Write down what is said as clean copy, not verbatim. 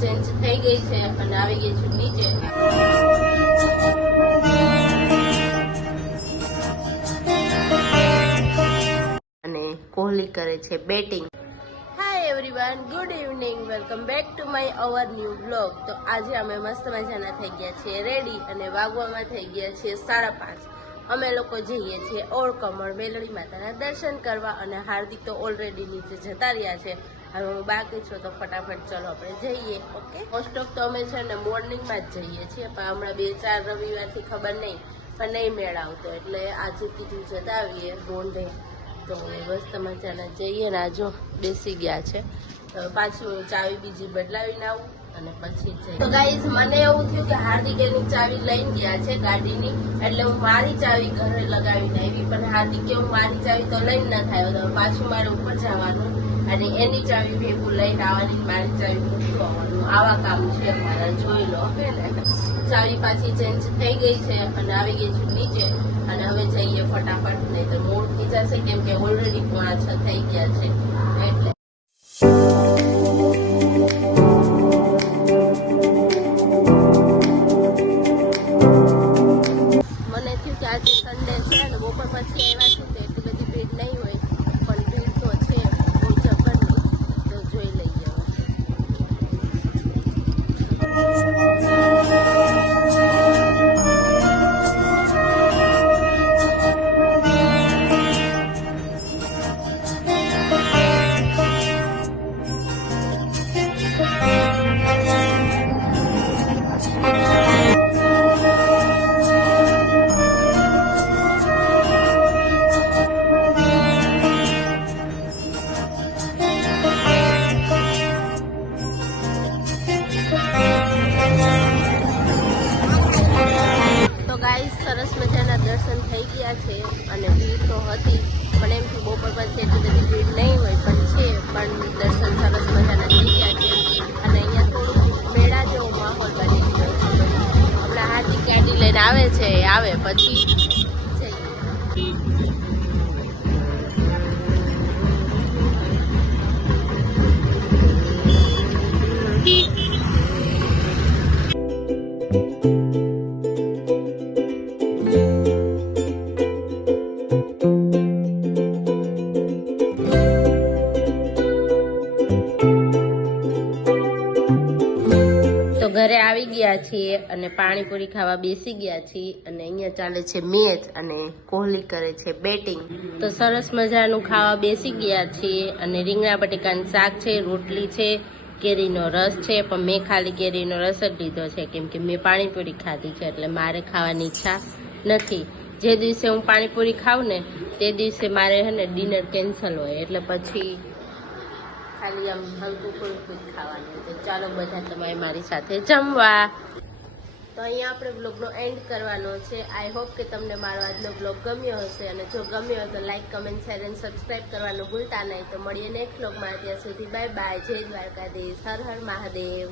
Change થઈ ગઈ છે અને આવી ગઈ છું નીચે. અને કોહલી કરે છે batting. Hi everyone, good evening, welcome back to my our new blog. તો આજે અમે મસ્ત મજાના થઈ ગયા છીએ રેડી અને વાગવામાં થઈ ગયા છીએ 5:30. અમે લોકો જઈએ છીએ ઓળકમણ મેલડી માતાના દર્શન કરવા અને હાર્દિક તો ઓલરેડી નીચે જતા રહ્યા છે. હવે હું બાકી છું તો ફટાફટ ચલો આપણે જઈએ. ઓકે, મોસ્ટ ઓફ તો અમે છે ને મોર્નિંગમાં જ જઈએ છીએ, પણ હમણાં 2-4 રવિવારથી ખબર નહીં પણ નહીં મેળ આવતો, એટલે આજે કીધું જતા આવીએ રોંઢે. તો મસ્ત મજાના જઈએ ને, આ જો બેસી ગયા છે. પાછું ચાવી બીજી બદલાવીને આવું અને પછી જઈએ. તો ગાઈઝ, મને એવું થયું કે હાર્દિક એની ચાવી લઈને ગયા છે ગાડીની, એટલે હું મારી ચાવી ઘરે લગાવીને આવી, પણ હાર્દિક કે હું મારી ચાવી તો લઈને ન થાય, તો પાછું મારે ઉપર જવાનું અને એની ચાવી ભેગું લઈને આવવાની, મારી ચાવી મૂકતું આવવાનું. આવા કામ છે અમારા, જોઈ લો. ચાવી પાછી ચેન્જ થઈ ગઈ છે અને આવી ગઈ છું નીચે અને હવે જઈએ ફટાફટ, નહીં તો મોડ થઈ જશે, કેમ કે ઓલરેડી 5:45 થઈ ગયા છે. એટલે મને થયું કે આજે સન્ડે છે અને બપોર પછી આવ્યા છું તો એટલી બધી ભીડ નહીં હોય, પણ ભીડ તો છે બહુ જબરની. તો જોઈ લઈએ હવે. સરસ મજાના દર્શન થઈ ગયા છે અને ભીડ તો હતી, પણ એમથી બપોર પછી એટલી બધી ભીડ નહીં હોય, પણ છે. પણ દર્શન સરસ મજાના થઈ ગયા છે અને અહીંયા થોડું મેળા જેવો માહોલ બની ગયો છે. હમણાં હાથી ગાડી લઈને આવે છે, આવે પછી જઈએ. ઘરે આવી ગયા છીએ અને પાણીપુરી ખાવા બેસી ગયા છીએ અને અહીંયા ચાલે છે મેચ અને કોહલી કરે છે બેટિંગ. તો સરસ મજાનું ખાવા બેસી ગયા છીએ અને રીંગણા બટેકાનું શાક છે, રોટલી છે, કેરીનો રસ છે, પણ મેં ખાલી કેરીનો રસ જ લીધો છે કેમ કે મેં પાણીપુરી ખાધી છે, એટલે મારે ખાવાની ઈચ્છા નથી. જે દિવસે હું પાણીપુરી ખાઉં ને તે દિવસે મારે છે ને ડિનર કેન્સલ હોય, એટલે પછી ખાલી આમ હલકું ફૂલકું જ ખાવાનું. તો ચાલો બધા તમારે મારી સાથે જમવા. તો અહીંયા આપણે બ્લોગનો એન્ડ કરવાનો છે. આઈ હોપ કે તમને મારો આજનો બ્લોગ ગમ્યો હશે, અને જો ગમ્યો હોય તો લાઈક, કમેન્ટ, શેર અને સબસ્ક્રાઈબ કરવાનું ભૂલતા નહીં. તો મળીએ નેક્સ્ટ બ્લોગમાં. ત્યાં સુધી બાય બાય. જય દ્વારકાધીશ. હર હર મહાદેવ.